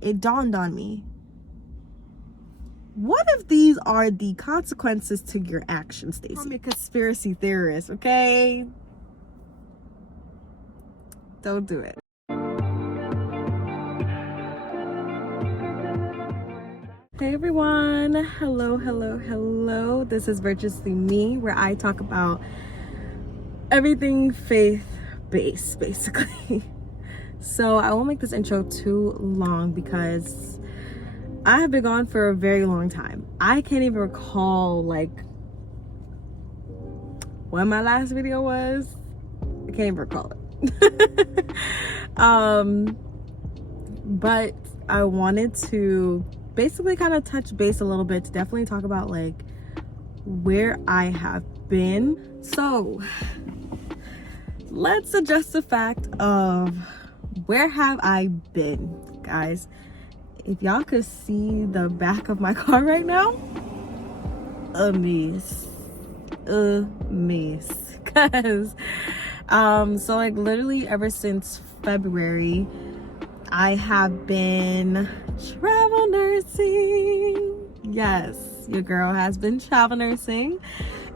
it dawned on me. What if these are the consequences to your actions, Stacey? I'm a conspiracy theorist, okay? Don't do it. Hey everyone, hello. This is Virtuously Me, where I talk about everything faith-based, basically. So I won't make this intro too long because I have been gone for a very long time. I can't even recall like when my last video was. I can't even recall it. But I wanted to basically kind of touch base a little bit to definitely talk about like where I have been. So let's address the fact of where have I been, guys. If y'all could see the back of my car right now, a mess, because so like literally ever since February I have been travel nursing. Yes, your girl has been travel nursing.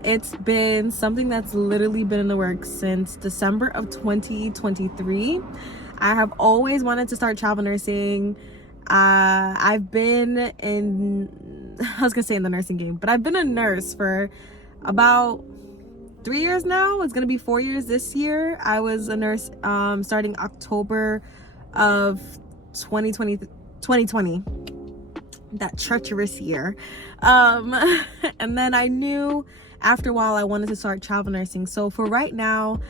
It's been something that's literally been in the works since December of 2023. I have always wanted to start travel nursing. I've been in, I was gonna say in the nursing game, but I've been a nurse for about 3 years now. It's gonna be 4 years this year. I was a nurse starting October of 2020, that treacherous year. And then I knew after a while I wanted to start travel nursing. So for right now,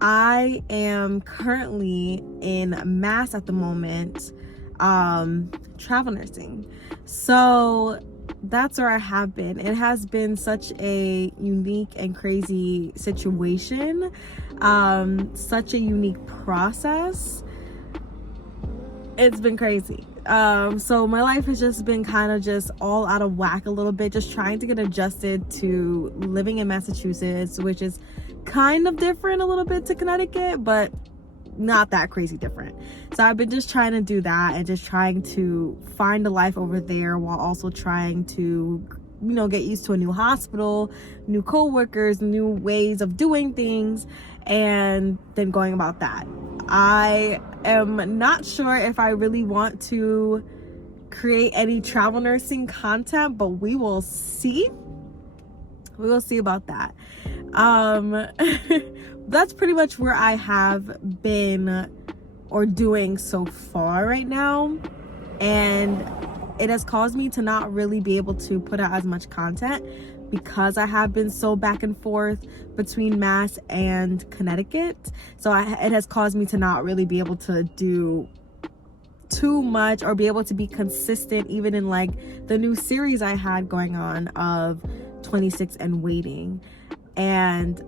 I am currently in Mass at the moment, travel nursing. So that's where I have been. It has been such a unique and crazy situation, such a unique process. It's been crazy. So my life has just been kind of just all out of whack a little bit, just trying to get adjusted to living in Massachusetts, which is kind of different a little bit to Connecticut, but not that crazy different. So I've been just trying to do that and just trying to find a life over there while also trying to, you know, get used to a new hospital, new co-workers, new ways of doing things, and then going about that. I am not sure if I really want to create any travel nursing content, but we will see. We will see about that. That's pretty much where I have been or doing so far right now, and it has caused me to not really be able to put out as much content because I have been so back and forth between Mass and Connecticut. So it has caused me to not really be able to do too much or be able to be consistent even in like the new series I had going on of 26 and waiting. And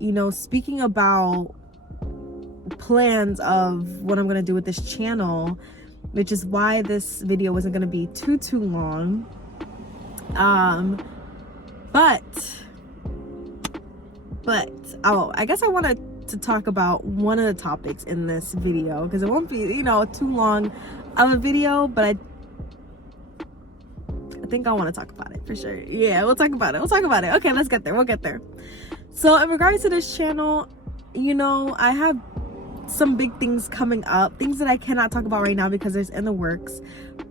you know, speaking about plans of what I'm going to do with this channel, which is why this video wasn't going to be too long, but oh, I guess I wanted to talk about one of the topics in this video because it won't be, you know, too long of a video, but I think I want to talk about it for sure. Yeah, we'll talk about it. Okay, let's get there. We'll get there. So in regards to this channel, you know, I have some big things coming up, things that I cannot talk about right now because it's in the works,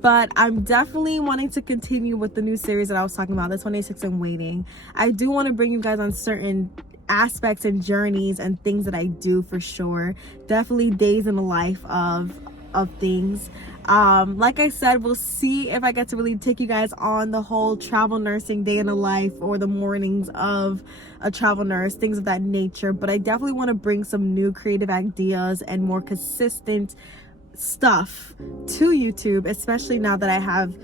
but I'm definitely wanting to continue with the new series that I was talking about, the 26 and waiting. I do want to bring you guys on certain aspects and journeys and things that I do for sure. Definitely days in the life of things. Like I said, we'll see if I get to really take you guys on the whole travel nursing day in the life or the mornings of a travel nurse, things of that nature. But I definitely want to bring some new creative ideas and more consistent stuff to YouTube, especially now that I have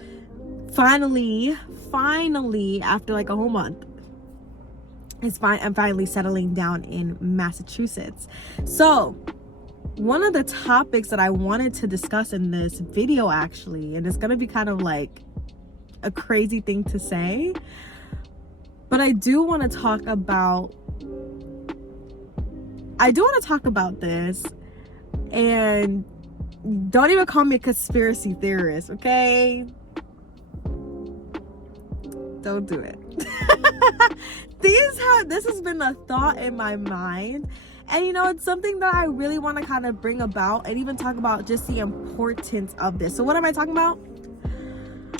finally after like a whole month, I'm finally settling down in Massachusetts. So one of the topics that I wanted to discuss in this video, actually, and it's gonna be kind of like a crazy thing to say, but I do want to talk about this, and Don't even call me a conspiracy theorist, okay? Don't do it. This has been a thought in my mind. And it's something that I really want to kind of bring about and even talk about just the importance of this. So what am I talking about?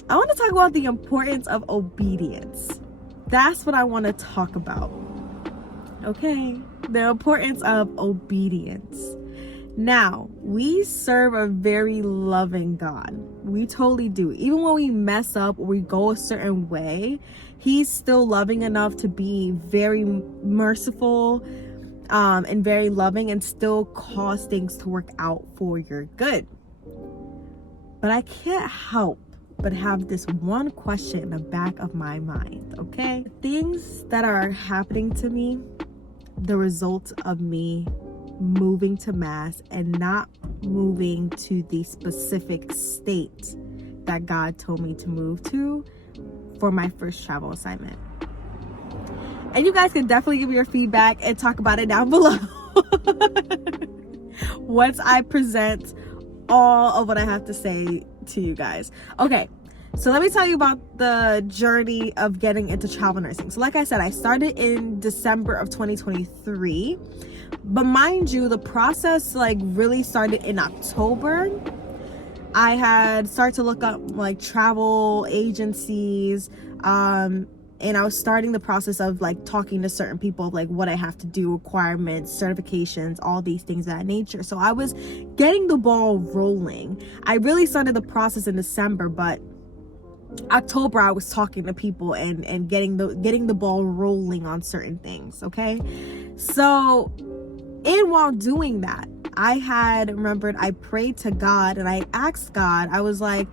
I want to talk about the importance of obedience. That's what I want to talk about. Okay? The importance of obedience. Now, we serve a very loving God. We totally do. Even when we mess up or we go a certain way, He's still loving enough to be very merciful, and very loving, and still cause things to work out for your good. But I can't help but have this one question in the back of my mind, okay? Things that are happening to me, the result of me moving to Mass and not moving to the specific state that God told me to move to for my first travel assignment. And you guys can definitely give me your feedback and talk about it down below once I present all of what I have to say to you guys. Okay, so let me tell you about the journey of getting into travel nursing. So like I said, I started in December of 2023. But mind you, the process really started in October. I had started to look up travel agencies, and I was starting the process of talking to certain people of what I have to do, requirements, certifications, all these things of that nature. So I was getting the ball rolling. I really started the process in December, but October I was talking to people and getting the ball rolling on certain things. Okay, so while doing that, I had remembered I prayed to God and I asked God. I was like,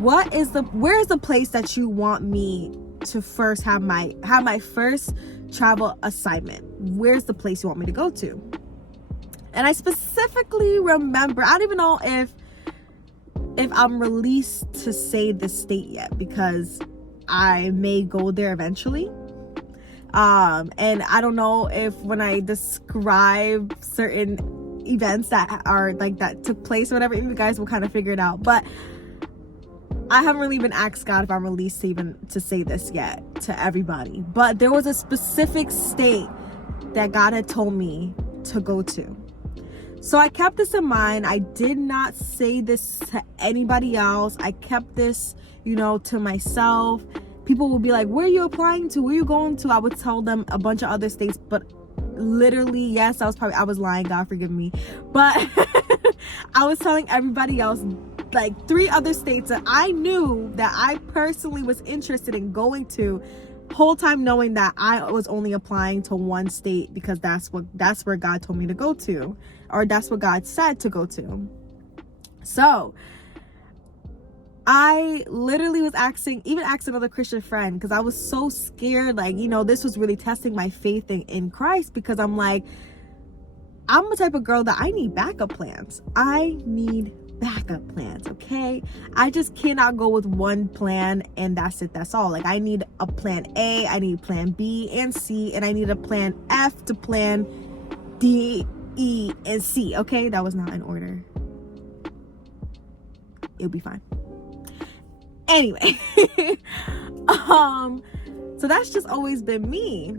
where's the place that you want me to first have my first travel assignment? Where's the place you want me to go to? And I specifically remember, I don't even know if I'm released to say the state yet, because I may go there eventually. And I don't know if when I describe certain events that are that took place or whatever, you guys will kind of figure it out. But I haven't really been asked God if I'm released to say this yet to everybody. But there was a specific state that God had told me to go to. So I kept this in mind. I did not say this to anybody else. I kept this, to myself. People would be like, where are you applying to? Where are you going to? I would tell them a bunch of other states, but literally, yes, I was lying. God forgive me. But I was telling everybody else 3 other states that I knew that I personally was interested in going to, whole time knowing that I was only applying to one state because that's where God told me to go to, or that's what God said to go to. So I literally was asking another Christian friend, because I was so scared, this was really testing my faith in Christ, because I'm like, I'm the type of girl that I need backup plans. Okay? I just cannot go with one plan and that's it, that's all. I need a plan A, I need plan B and C, and I need a plan F to plan D, E, and C. Okay, that was not in order. It'll be fine. Anyway, so that's just always been me.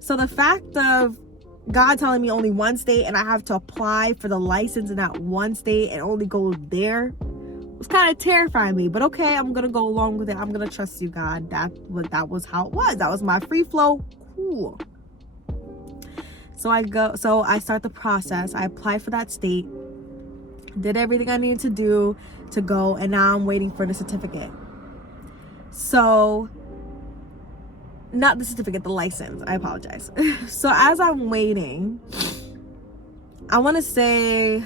So the fact of God telling me only one state and I have to apply for the license in that one state and only go there was kind of terrifying me. But okay, I'm gonna go along with it. I'm gonna trust you, God. That was how it was. That was my free flow. Cool. So I start the process. I apply for that state, did everything I needed to do to go, and now I'm waiting for the certificate. So, not the certificate, the license. I apologize. So as I'm waiting, I want to say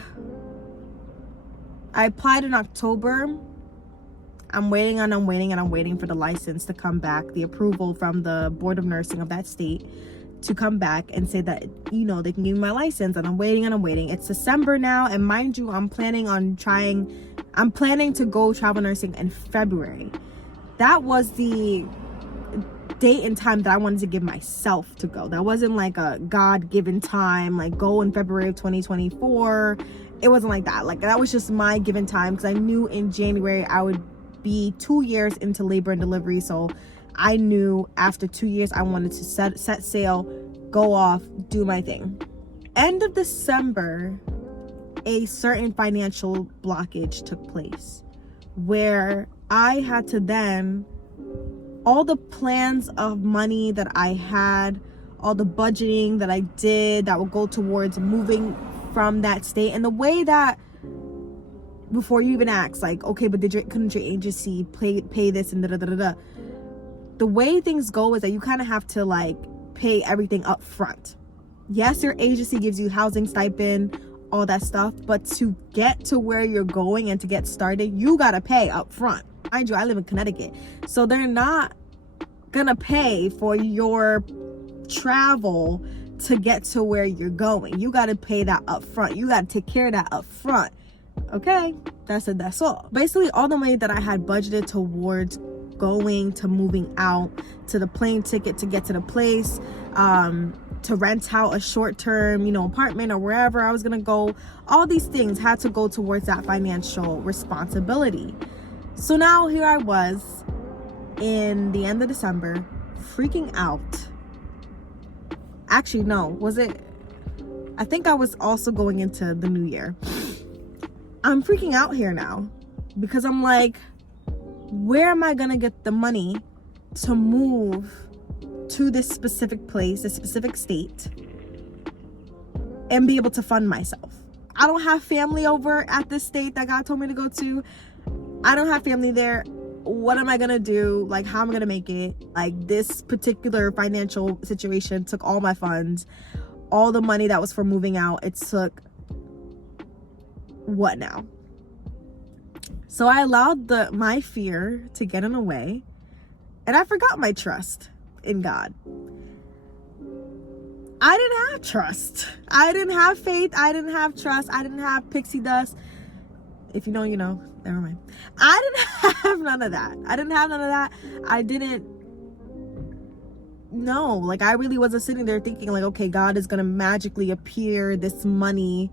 I applied in October. I'm waiting for the license to come back, the approval from the Board of Nursing of that state to come back and say that, they can give me my license. And I'm waiting. It's December now. And mind you, I'm planning to go travel nursing in February. That was the date and time that I wanted to give myself to go. That wasn't a God-given time, go in February of 2024 it wasn't like that. Like, that was just my given time, because I knew in January I would be 2 years into labor and delivery. So I knew after 2 years I wanted to set sail, go off, do my thing. End of December, a certain financial blockage took place where I had to then, all the plans of money that I had, all the budgeting that I did that would go towards moving from that state, and the way that, before you even ask, like, okay, but couldn't your agency pay this and da-da-da-da-da, the way things go is that you kind of have to like pay everything up front. Yes, your agency gives you housing stipend, all that stuff, but to get to where you're going and to get started, you gotta pay up front. Mind you, I live in Connecticut, so they're not gonna pay for your travel to get to where you're going. You gotta pay that up front. You gotta take care of that up front. Okay, that's it, that's all. Basically, all the money that I had budgeted towards going, to moving out, to the plane ticket to get to the place, to rent out a short-term, apartment or wherever I was gonna go, all these things had to go towards that financial responsibility. So now here I was in the end of December, freaking out. Actually, no, I think I was also going into the new year. I'm freaking out here now because I'm like, where am I gonna get the money to move to this specific place, this specific state, and be able to fund myself? I don't have family over at this state that God told me to go to. I don't have family there. What am I gonna do? Like, how am I gonna make it? Like, this particular financial situation took all my funds, all the money that was for moving out. It took, what now? So I allowed my fear to get in the way, and I forgot my trust in God. I didn't have trust. I didn't have faith. I didn't have trust. I didn't have pixie dust. If you know, you know. Never mind. I didn't have none of that. I didn't know. Like, I really wasn't sitting there thinking like, okay, God is gonna magically appear this money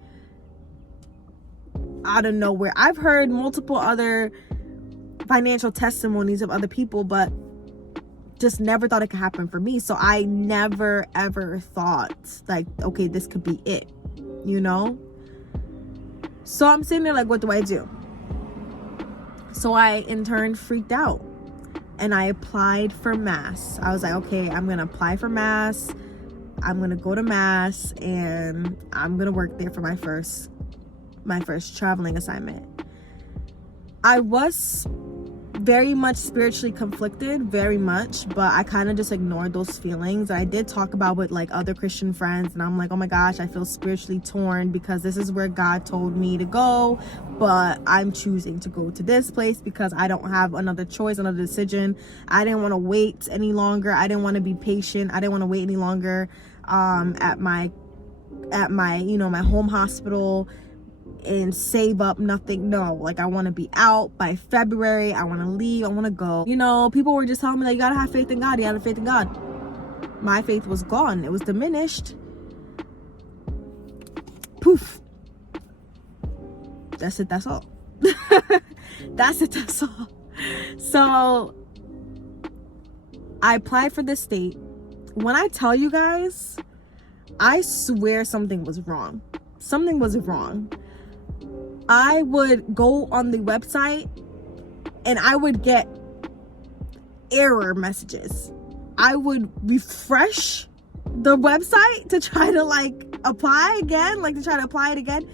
out of nowhere. I've heard multiple other financial testimonies of other people, but just never thought it could happen for me. So I never ever thought like, okay, this could be it, So I'm sitting there like, what do I do? So I in turn freaked out and I applied for Mass. I was like, okay, I'm gonna apply for Mass. I'm gonna go to Mass and I'm gonna work there for my first traveling assignment. I was very much spiritually conflicted, very much, but I kind of just ignored those feelings. I did talk about with like other Christian friends, and I'm like, oh my gosh, I feel spiritually torn because this is where God told me to go, but I'm choosing to go to this place because I don't have another choice, another decision. I didn't want to wait any longer. I didn't want to be patient. I didn't want to wait any longer at my my home hospital and save up nothing. No, like, I want to be out by February. I want to leave. I want to go. People were just telling me like, you gotta have faith in God. You gotta have faith in God. My faith was gone. It was diminished. Poof. That's it. That's all. That's it. That's all. So I applied for this state. When I tell you guys, I swear something was wrong. Something was wrong. I would go on the website and I would get error messages. I would refresh the website to try to apply it again,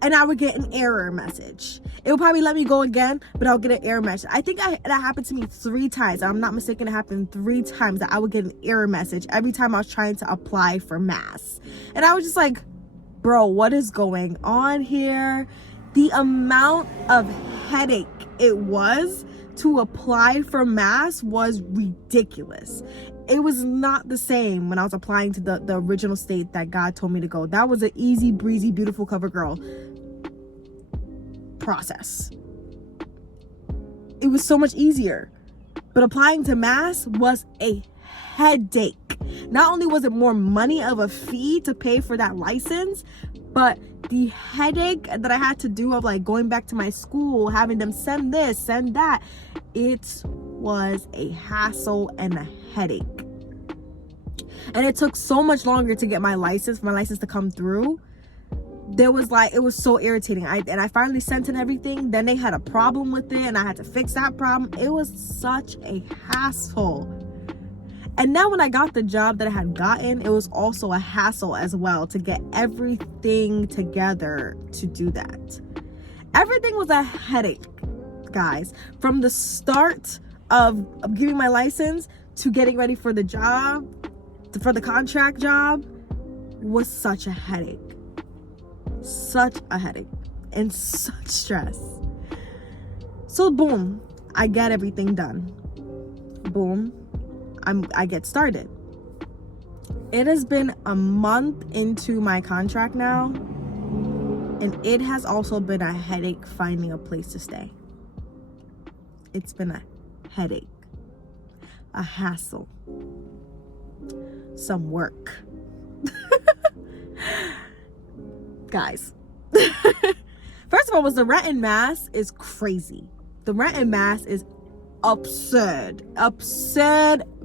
and I would get an error message. It would probably let me go again, but I'll get an error message. I think that happened to me 3 times. I'm not mistaken, it happened 3 times that I would get an error message every time I was trying to apply for Mass. And I was just like, bro, what is going on here? The amount of headache it was to apply for Mass was ridiculous. It was not the same when I was applying to the original state that God told me to go. That was an easy breezy, beautiful cover girl process. It was so much easier. But applying to Mass was a headache. Not only was it more money of a fee to pay for that license, but the headache that I had to do of like going back to my school, having them send this, send that, it was a hassle and a headache. And it took so much longer to get my license, for my license to come through. There was like, it was so irritating. I finally sent in everything. Then they had a problem with it and I had to fix that problem. It was such a hassle. And now when I got the job that I had gotten, it was also a hassle as well to get everything together to do that. Everything was a headache, guys. From the start of getting my license to getting ready for the job, for the contract job, was such a headache. Such a headache and such stress. So boom, I get everything done. Boom, I get started. It has been a month into my contract now, and it has also been a headache finding a place to stay. It's been a headache, a hassle, some work. Guys, first of all, the rent in Mass is crazy. The rent in Mass is absurd,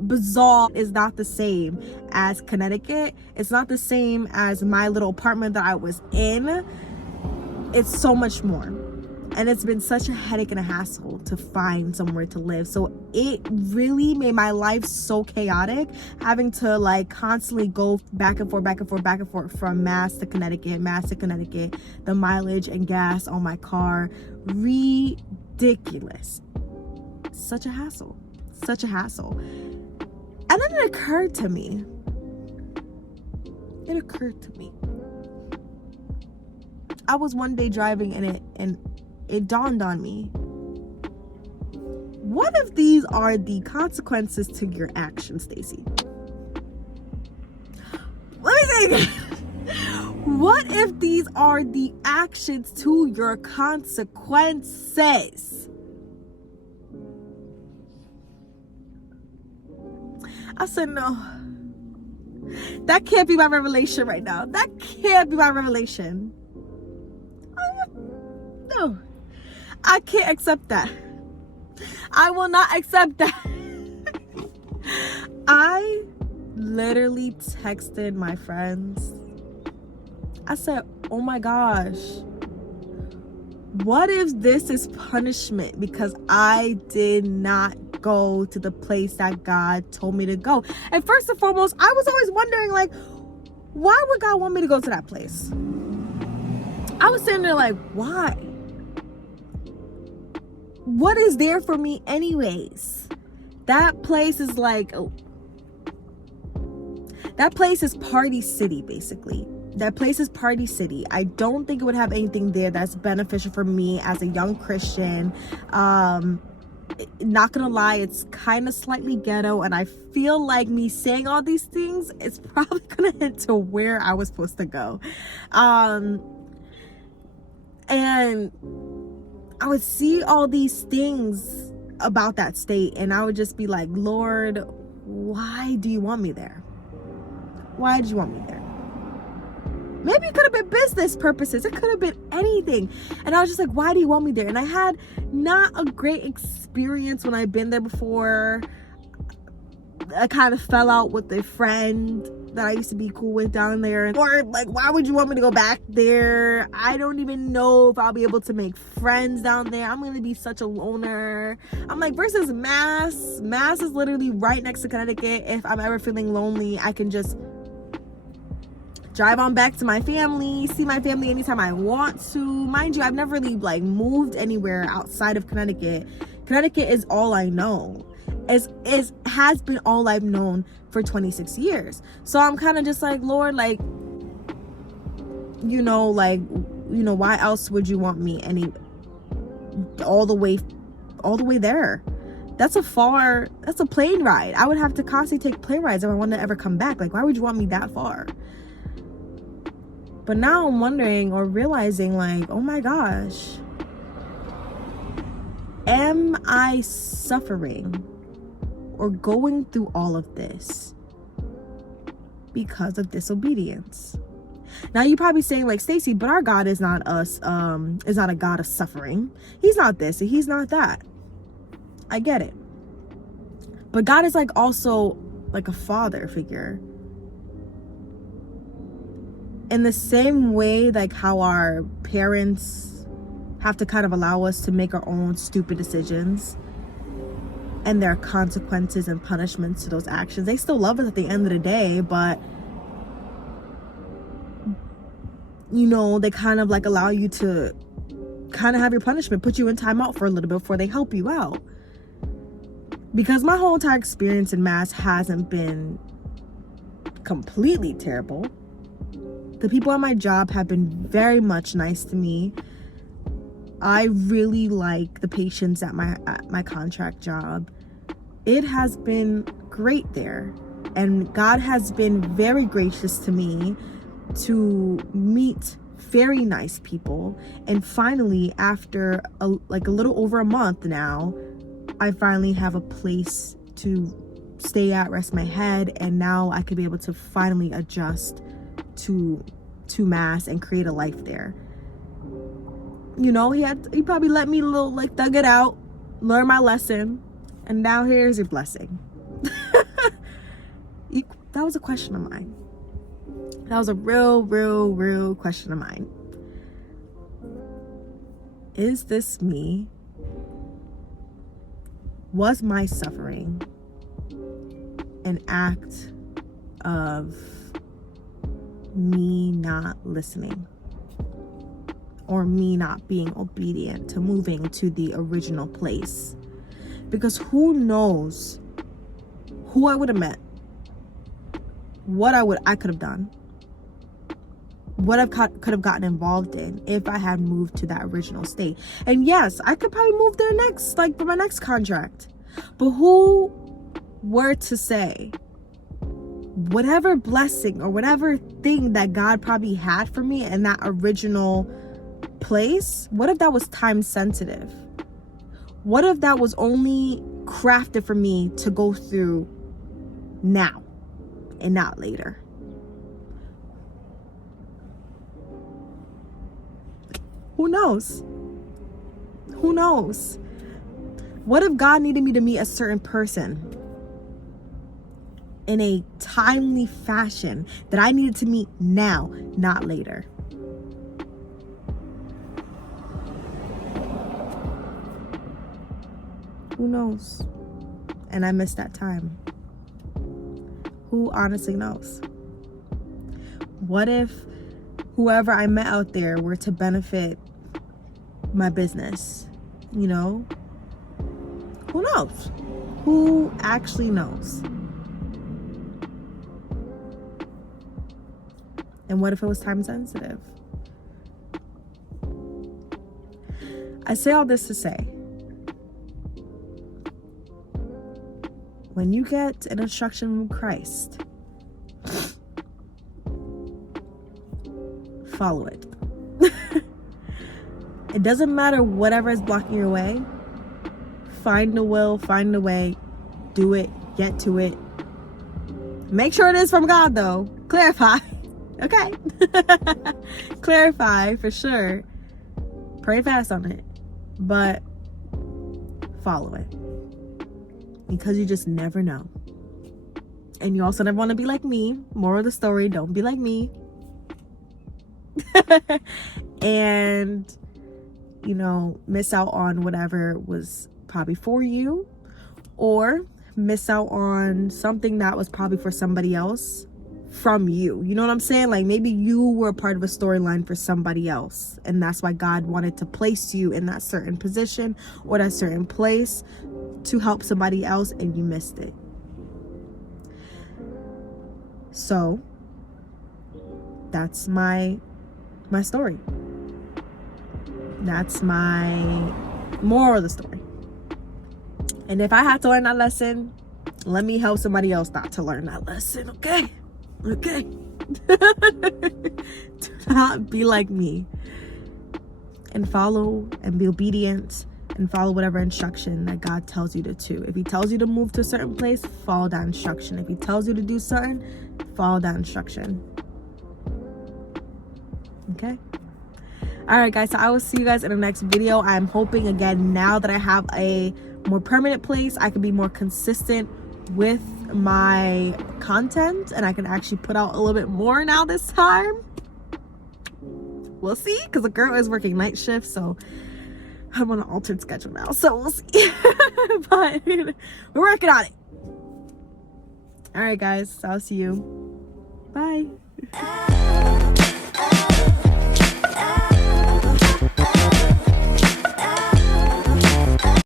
bizarre. Is not the same as Connecticut. It's not the same as my little apartment that I was in. It's so much more. And it's been such a headache and a hassle to find somewhere to live. So it really made my life so chaotic, having to like constantly go back and forth from Mass to Connecticut. The mileage and gas on my car, ridiculous. Such a hassle. And then it occurred to me. I was one day driving in it, and it dawned on me. What if these are the consequences to your actions, Stacey? Let me say it again. What if these are the actions to your consequences? I said, no. That can't be my revelation right now. That can't be my revelation. No. I can't accept that. I will not accept that. I literally texted my friends. I said, oh my gosh, what if this is punishment because I did not go to the place that God told me to go? And first and foremost, I was always wondering, like, why would God want me to go to that place? I was sitting there like, why? What is there for me anyways? That place is like, that place is party city, basically. That place is party city. I don't think it would have anything there that's beneficial for me as a young Christian. Not gonna lie, it's kind of slightly ghetto, and I feel like me saying all these things, it's probably gonna hint to where I was supposed to go. And I would see all these things about that state, and I would just be like, Lord, why do you want me there? Why did you want me there? Maybe it could have been business purposes. It could have been anything. And I was just like, why do you want me there? And I had not a great experience when I've been there before. I kind of fell out with a friend that I used to be cool with down there. Or like, why would you want me to go back there? I don't even know if I'll be able to make friends down there. I'm going to be such a loner. I'm like, versus Mass. Mass is literally right next to Connecticut. If I'm ever feeling lonely, I can just drive on back to my family, see my family anytime I want to. Mind you, I've never really like moved anywhere outside of Connecticut. Connecticut is all I know. Has been all I've known for 26 years. So I'm kind of just like, Lord, like, why else would you want me all the way there? That's a plane ride. I would have to constantly take plane rides if I wanted to ever come back. Like, why would you want me that far? But now I'm wondering or realizing, like, oh my gosh, am I suffering or going through all of this because of disobedience. Now you're probably saying, like, Stacey, but our God is not is not a God of suffering. He's not this and he's not that. I get it. But God is like also like a father figure. In the same way, like how our parents have to kind of allow us to make our own stupid decisions, and there are consequences and punishments to those actions. They still love us at the end of the day, but you know, they kind of like allow you to kind of have your punishment, put you in timeout for a little bit before they help you out. Because my whole entire experience in mass hasn't been completely terrible. The people at my job have been very much nice to me. I really like the patients at my contract job. It has been great there. And God has been very gracious to me to meet very nice people. And finally, after a little over a month now, I finally have a place to stay at, rest my head, and now I could be able to finally adjust to mass and create a life there. You know, he probably let me thug it out, learn my lesson, and now here's your blessing. That was a question of mine. That was a real question of mine. Is this me? Was my suffering an act of me not listening, or me not being obedient to moving to the original place? Because who knows who I would have met, what I could have done, what I could have gotten involved in if I had moved to that original state. And yes, I could probably move there next, like for my next contract. But who were to say whatever blessing or whatever thing that God probably had for me in that original place, what if that was time sensitive? What if that was only crafted for me to go through now and not later? Who knows? Who knows? What if God needed me to meet a certain person in a timely fashion that I needed to meet now, not later? Who knows? And I missed that time. Who honestly knows? What if whoever I met out there were to benefit my business? You know? Who knows? Who actually knows? And what if it was time sensitive? I say all this to say, when you get an instruction from Christ, follow it. It doesn't matter whatever is blocking your way. Find the will, find the way, do it, get to it. Make sure it is from God, though. Clarify. Okay? Clarify for sure. Pray fast on it. But follow it. Because you just never know. And you also never want to be like me. Moral of the story, don't be like me. And, you know, miss out on whatever was probably for you, or miss out on something that was probably for somebody else from you. You know what I'm saying? Like maybe you were a part of a storyline for somebody else, and that's why God wanted to place you in that certain position or that certain place to help somebody else, and you missed it. So that's my story. That's my moral of the story. And if I had to learn that lesson, let me help somebody else not to learn that lesson, okay? Okay. Do not be like me. And follow and be obedient and follow whatever instruction that God tells you to do. If he tells you to move to a certain place, follow that instruction. If he tells you to do something, follow that instruction. Okay. All right, guys, so I will see you guys in the next video. I'm hoping, again, now that I have a more permanent place, I can be more consistent with my content and I can actually put out a little bit more now this time. We'll see, because the girl is working night shift, so I'm on an altered schedule now, so we'll see. But we're working on it. All right, guys, so I'll see you. Bye.